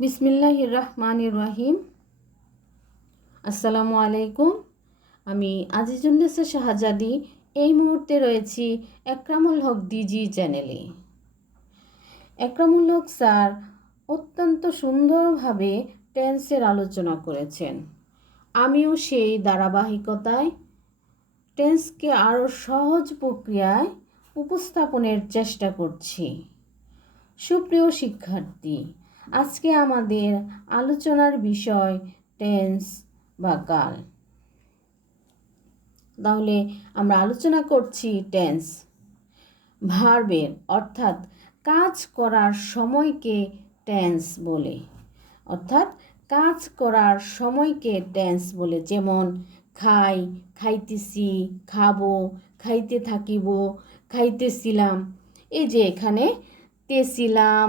বিসমিল্লাহির রহমানির রহিম। আসসালামু আলাইকুম। আমি আজিজুন্নেসা শাহজাদি এই মুহূর্তে রয়েছি একরামুল হক ডিজি চ্যানেলে। একরামুল হক স্যার অত্যন্ত সুন্দরভাবে টেন্সের আলোচনা করেছেন। আমিও সেই ধারাবাহিকতায় টেন্সকে আরও সহজ প্রক্রিয়ায় উপস্থাপনের চেষ্টা করছি। সুপ্রিয় শিক্ষার্থী, আজকে আমাদের আলোচনার বিষয় টেন্স বা কাল। তাহলে আমরা আলোচনা করছি টেন্স। ভার্বের অর্থাৎ কাজ করার সময়কে টেন্স বলে। কাজ করার সময়কে টেন্স বলে। যেমন খাই, খাইতেছি, খাবো, খাইতে থাকিব, খাইতেছিলাম। এই যে এখানে তেছিলাম,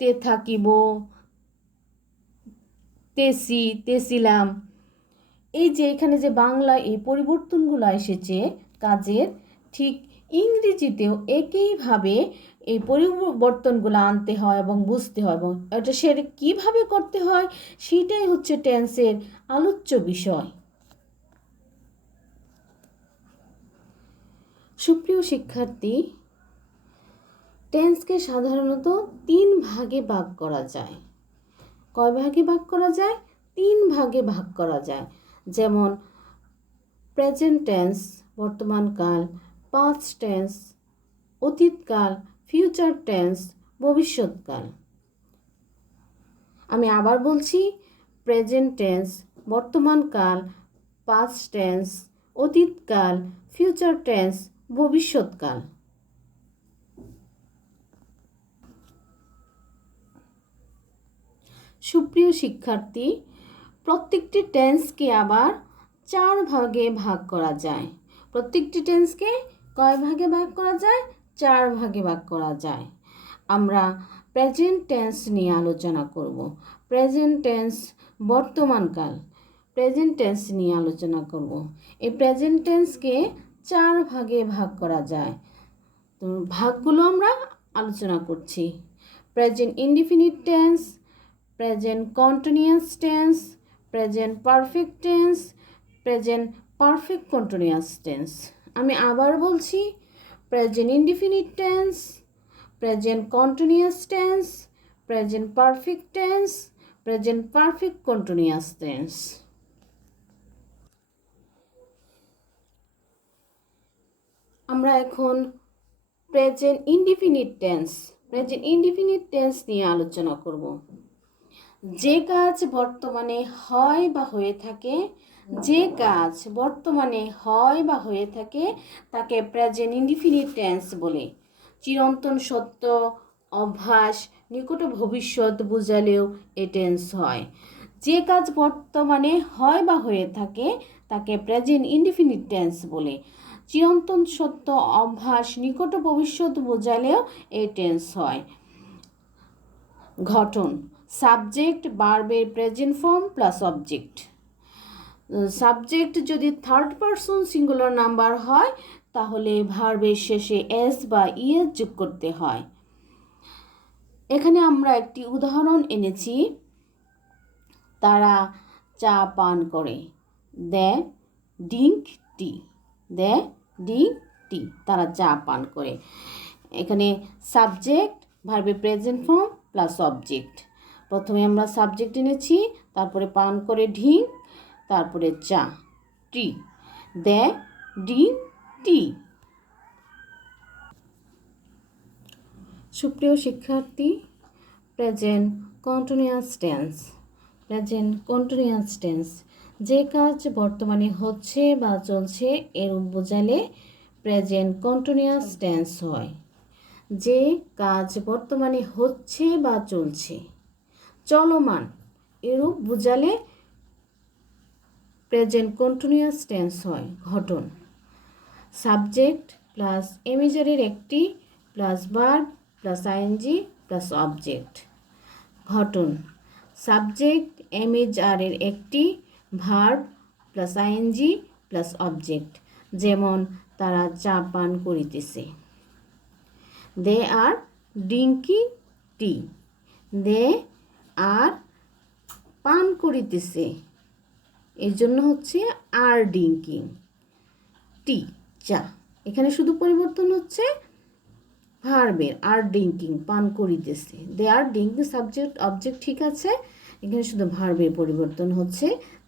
তে থাকিব, তেছি, তেছিলাম। এই যে এখানে যে বাংলা এই পরিবর্তনগুলো এসেছে কাজের, ঠিক ইংরেজিতেও একইভাবে এই পরিবর্তনগুলো আনতে হয় এবং বুঝতে হয়, এবং এটা সেটা কীভাবে করতে হয় সেটাই হচ্ছে টেন্সের আলোচ্য বিষয়। সুপ্রিয় শিক্ষার্থী, টেন্সকে সাধারণত 3 ভাগে ভাগ করা যায়। কয় ভাগে ভাগ করা যায়? 3 ভাগে ভাগ করা যায়। যেমন প্রেজেন্ট টেন্স বর্তমানকাল, পাস্ট টেন্স অতীতকাল, ফিউচার টেন্স ভবিষ্যৎকাল। আমি আবার বলছি, প্রেজেন্ট টেন্স বর্তমানকাল, পাস্ট টেন্স অতীতকাল, ফিউচার টেন্স ভবিষ্যৎকাল। সুপ্রিয় শিক্ষার্থী, প্রত্যেকটি টেন্সকে আবার 4 ভাগে ভাগ করা যায়। প্রত্যেকটি টেন্সকে কয় ভাগে ভাগ করা যায়? 4 ভাগে ভাগ করা যায়। আমরা প্রেজেন্ট টেন্স নিয়ে আলোচনা করব। প্রেজেন্ট টেন্স বর্তমানকাল, প্রেজেন্ট টেন্স নিয়ে আলোচনা করব। এই প্রেজেন্ট টেন্সকে 4 ভাগে ভাগ করা যায়। তো ভাগগুলো আমরা আলোচনা করছি। Present indefinite tense, present continuous tense, present perfect tense, present perfect continuous tense. আমি আবার বলছি, present indefinite tense, present continuous tense, present perfect tense, present perfect continuous tense. আমরা এখন present indefinite tense, present indefinite tense নিয়ে আলোচনা করব। যে কাজ বর্তমানে হয় বা হয়ে থাকে, যে কাজ বর্তমানে হয় বা হয়ে থাকে তাকে প্রেজেন্ট ইনডিফিনিট টেন্স বলে। চিরন্তন সত্য, অভ্যাস, নিকট ভবিষ্যৎ বোঝালেও এ টেন্স হয়। যে কাজ বর্তমানে হয় বা হয়ে থাকে তাকে প্রেজেন্ট ইনডিফিনিট টেন্স বলে। চিরন্তন সত্য, অভ্যাস, নিকট ভবিষ্যৎ বোঝালেও এ টেন্স হয়। গঠন: সাবজেক্ট ভার্বের present form plus object. Subject যদি থার্ড পারসন সিঙ্গুলার নাম্বার হয় তাহলে ভার্বের শেষে এস বা ইএস যোগ করতে হয়। এখানে আমরা একটি উদাহরণ এনেছি। তারা চা পান করে। দে ডিঙ্ক টি, দে ডিঙ্ক টি, তারা চা পান করে। এখানে সাবজেক্ট ভার্বের প্রেজেন্ট ফর্ম প্লাস অবজেক্ট। প্রথমে আমরা সাবজেক্ট এনেছি, তারপরে পান করে ঢিং, তারপরে চা, টি, দে ডিং টি। সুপ্রিয় শিক্ষার্থী, present continuous tense, present continuous tense যে কাজ বর্তমানে হচ্ছে বা চলছে এরূপ বোঝালে প্রেজেন্ট কন্টিনিউয়াস টেন্স হয়। যে কাজ বর্তমানে হচ্ছে বা চলছে, চলমান এরূপ বোঝালে প্রেজেন্ট কন্টিনিউয়াস টেন্স হয়। ঘটন: সাবজেক্ট প্লাস এমিজারের একটি plus verb plus ING plus object. ঘটন: সাবজেক্ট এমিজারের একটি, verb plus ING plus object. যেমন তারা চা পান করিতেছে। দে আর ড্রিঙ্কিং টি, দে আর পান করিতেছে, এর জন্য হচ্ছে আর ড্রিঙ্কিং। টি চা, এখানে শুধু পরিবর্তন হচ্ছে ভার্বের, আর ড্রিঙ্কিং পান করিতেছে, they are drinking subject object ঠিক আছে, এখানে শুধু ভার্বের পরিবর্তন হচ্ছে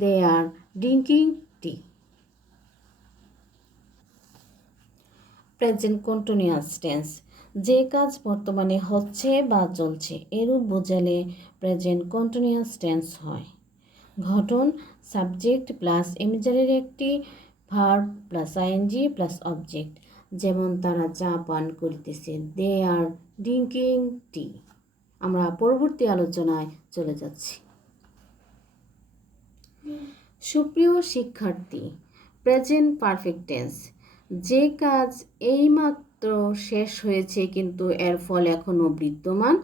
they are drinking tea. Present continuous tense, যে কাজ বর্তমানে হচ্ছে বা চলছে এরূপ বোঝালে প্রেজেন্ট কন্টিনিউয়াস টেন্স হয়। ঘটন সাবজেক্ট প্লাস ইমেজারের একটি verb plus ING plus object, যেমন তারা চা পান করিতেছে, দে আর ড্রিঙ্কিং টি। আমরা পরবর্তী আলোচনায় চলে যাচ্ছি। সুপ্রিয় শিক্ষার্থী, প্রেজেন্ট পারফেক্ট টেন্স, যে কাজ এইমাত্র শেষ হয়েছে কিন্তু এর ফল এখনও বিদ্যমান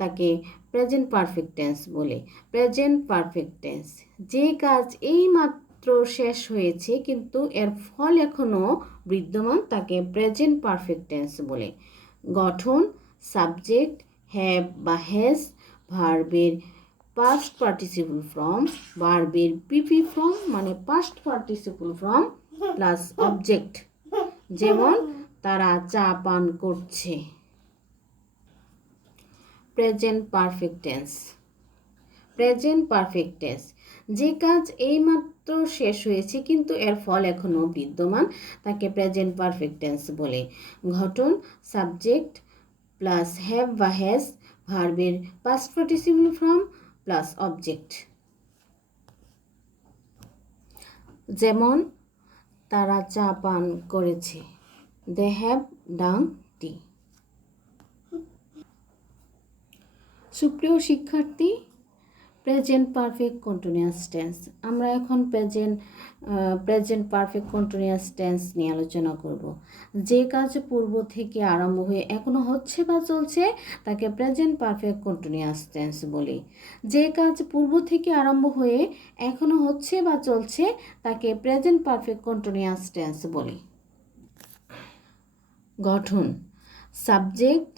তাকে প্রেজেন্ট পারফেক্ট টেন্স বলে। প্রেজেন্ট পারফেক্ট টেন্স, যে কাজ এইমাত্র শেষ হয়েছে কিন্তু এর ফল এখনও বিদ্যমান তাকে প্রেজেন্ট পারফেক্ট টেন্স বলে। গঠন সাবজেক্ট হ্যাভ বা হ্যাজ, ভার্বের পাস্ট পার্টিসিপল ফর্ম, ভার্বের পিপি ফর্ম মানে past participle form plus object, যেমন তারা চা পান করছে। Present perfect tense, present perfect tense, যে কাজ এইমাত্র শেষ হয়েছে কিন্তু এর ফল এখনও বিদ্যমান তাকে প্রেজেন্ট পারফেক্ট টেন্স বলে। ঘটন সাবজেক্ট প্লাস হ্যাভ বা হ্যাজ, ভার্বের past participle form plus object, যেমন তারা চা পান করেছে, দে হ্যাভ ডান টি। সুপ্রিয় শিক্ষার্থী, প্রেজেন্ট পারফেক্ট কন্টিনিউয়াস টেন্স, আমরা এখন প্রেজেন্ট পারফেক্ট কন্টিনিউয়াস টেন্স নিয়ে আলোচনা করব। যে কাজ পূর্ব থেকে আরম্ভ হয়ে এখনো হচ্ছে বা চলছে তাকে প্রেজেন্ট পারফেক্ট কন্টিনিউয়াস টেন্স বলি। যে কাজ পূর্ব থেকে আরম্ভ হয়ে এখনো হচ্ছে বা চলছে তাকে প্রেজেন্ট পারফেক্ট কন্টিনিউয়াস টেন্স বলি। গঠন সাবজেক্ট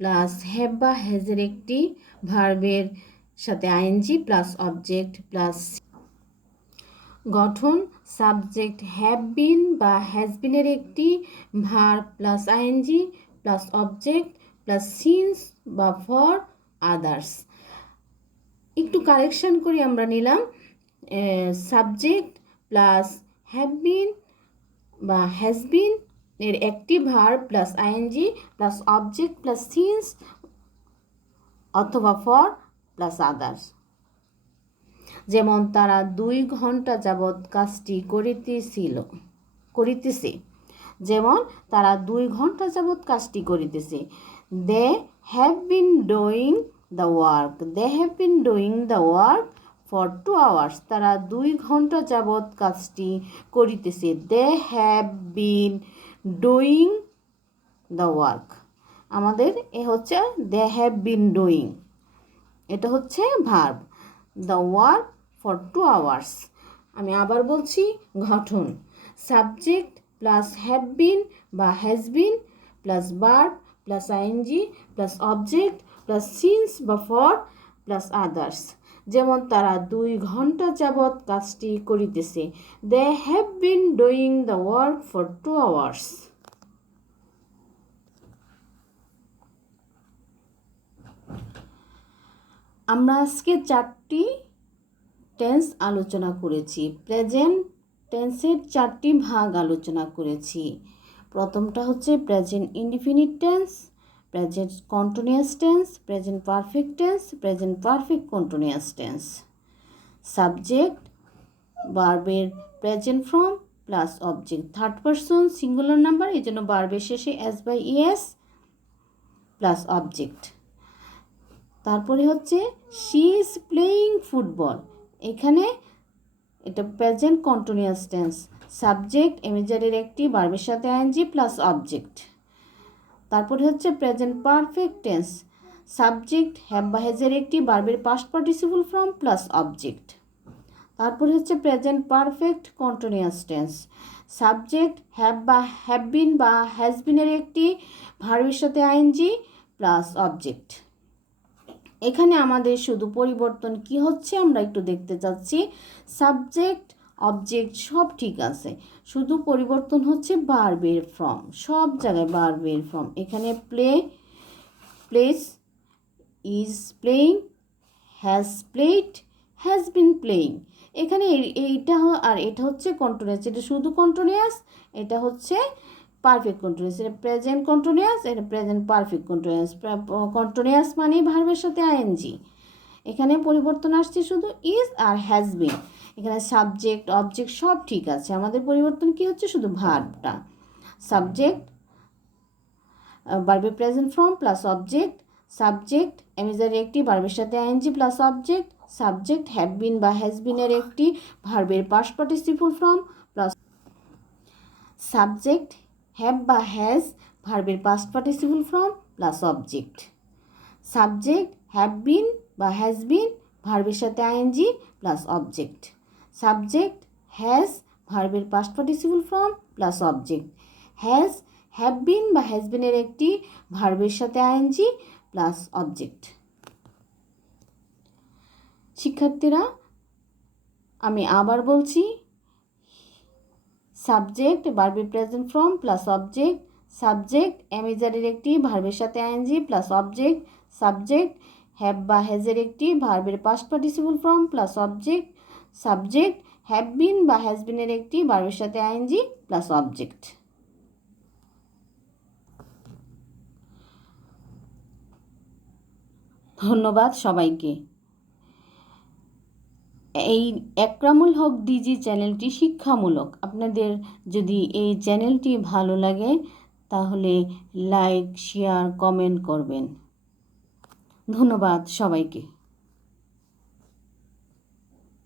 প্লাস হ্যাভ বা হ্যাজের একটি ভার্বের সাথে আইএনজি প্লাস অবজেক্ট প্লাস। গঠন সাবজেক্ট হ্যাভ বিন বা হ্যাজ বিনের একটি verb plus ING plus object plus since বা ফর আদার্স। একটু কারেকশন করি আমরা নিলাম, সাবজেক্ট প্লাস হ্যাভ বিন বা হ্যাজ বিন এর একটি verb plus ING plus object plus since অথবা ফর প্লাস আদার্স, যেমন তারা 2 ঘন্টা যাবৎ কাজটি করিতেছে, যেমন তারা 2 ঘন্টা যাবৎ কাজটি করিতেছে। They have been doing the work, they have been doing the work for 2 hours, তারা 2 ঘন্টা যাবৎ কাজটি করিতেছে। They have been doing the work, আমাদের এ হচ্ছে দে হ্যাভ বিন ডুইং, এটা হচ্ছে verb, the work for 2 hours. আমি আবার বলছি, গঠন সাবজেক্ট প্লাস হ্যাভ বিন বা has been plus verb plus ING plus object plus since বা ফর প্লাস আদার্স, যেমন তারা 2 ঘন্টা যাবৎ কাজটি করিতেছে। They have been doing the work for 2 hours. আমরা আজকে 4টি টেন্স আলোচনা করেছি, প্রেজেন্ট টেন্সের 4টি ভাগ আলোচনা করেছি। প্রথমটা হচ্ছে present indefinite tense, present continuous tense, present perfect tense, present perfect continuous tense. Subject ভার্বের present form plus object, third person singular number, এই জন্য ভার্বের শেষে S by ES plus object. তারপরে হচ্ছে শি ইজ প্লেয়িং ফুটবল, এখানে এটা present continuous tense, subject ইমেজারের একটি ভার্বের সাথে আইএনজি প্লাস অবজেক্ট। তারপরে হচ্ছে present perfect tense, subject have বা হ্যাজের একটি ভার্বের past participle form plus object. তারপরে হচ্ছে present perfect continuous tense, subject have বা হ্যাভ বিন বা হ্যাজ বিনের একটি ভার্বের সাথে আইএনজি প্লাস অবজেক্ট। এখানে আমাদের শুধু পরিবর্তন কি হচ্ছে আমরা একটু দেখতে চাচ্ছি। সাবজেক্ট অবজেক্ট সব ঠিক আছে, শুধু পরিবর্তন হচ্ছে ভার্বের ফর্ম। সব জায়গায় ভার্বের ফর্ম। এখানে place, is playing, has played, has been playing. এখানে এইটা আর এটা হচ্ছে কন্টিনিউয়াস, এটা শুধু কন্টিনিউয়াস, এটা হচ্ছে পারফেক্ট কন্টিনিউয়াস। এটা প্রেজেন্ট কন্টিনিউয়াস, এটা প্রেজেন্ট পারফেক্ট কন্টিনিউয়াস। কন্টিনিউয়াস মানেই ভার্বের সাথে আইএনজি। এখানে পরিবর্তন আসছে শুধু ইজ আর হ্যাজ বিন। এখানে সাবজেক্ট অবজেক্ট সব ঠিক আছে, আমাদের পরিবর্তন কি হচ্ছে শুধু ভার্বটা। সাবজেক্ট ভার্বের present form plus object, subject এমিজারের একটি ভার্বের সাথে ING plus object, subject have been বা হ্যাজ বিনের একটি ভার্বের past participle form plus subject have বা হ্যাজ ভার্বের past participle form plus object, subject have been বা হ্যাজ বিন ভার্বের সাথে ING plus object, subject has ভার্বের past participle form plus object, have been বা হ্যাজ বিনের একটি ভার্বের সাথে আইএনজি প্লাস অবজেক্ট। শিক্ষার্থীরা, আমি আবার বলছি, সাবজেক্ট ভার্বের present form plus object, subject এমিজারের একটি ভার্বের সাথে ING plus object, subject have বা হ্যাজের একটি ভার্বের past participle form plus object, subject have been বা হ্যাজ বিনের একটি ভার্বের সাথে আইএনজি প্লাস অবজেক্ট। ধন্যবাদ সবাইকে। এই একরামুল হক ডিজি চ্যানেলটি শিক্ষামূলক। আপনাদের যদি এই চ্যানেলটি ভালো লাগে তাহলে লাইক শেয়ার কমেন্ট করবেন। ধন্যবাদ সবাইকে।